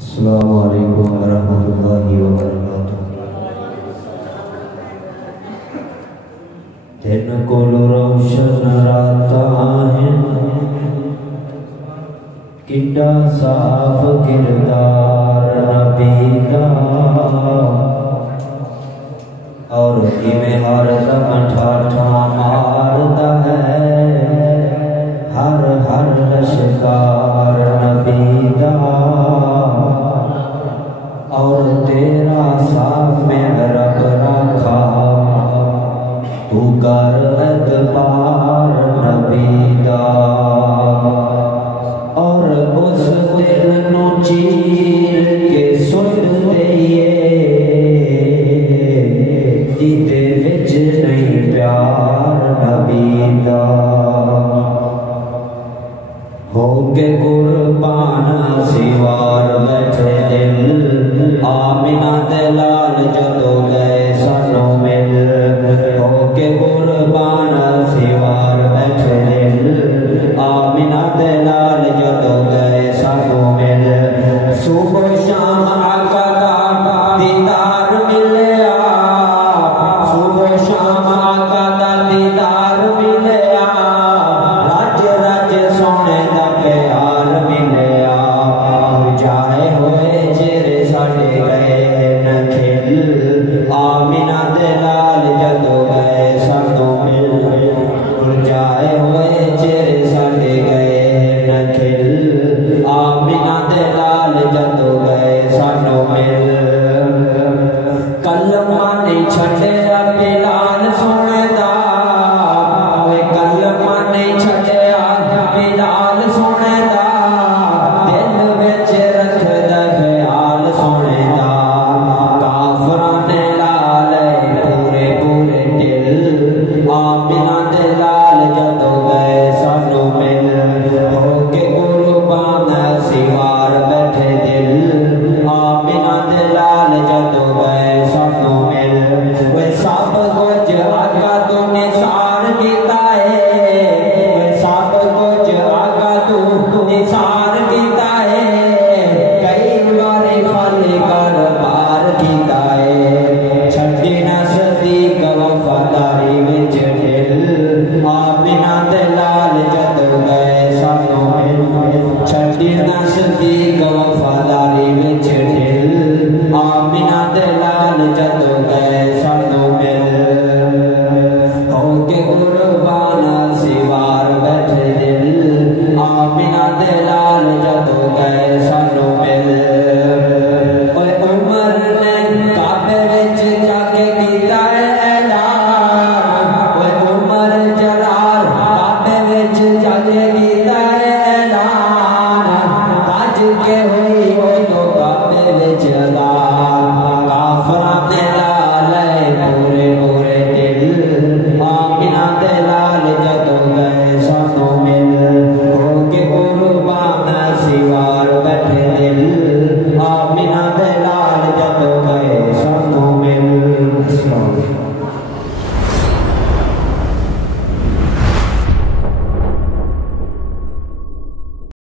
अस्सलामु अलैकुम वरहमतुल्लाहि वबरकातुहू। दिन कोल रोशन रातां हैं, किड्डा साफ किरदार नबी दा, और इवें हर दम ठाठा मारदा है हर हर लश्कार नबी दा, और तेरा साफ मेहरब रखा तू कर एतबार नबी दा, और उस दिल नू चीर के सुट दईए जिदे विच नहीं प्यार नबी दा, हो के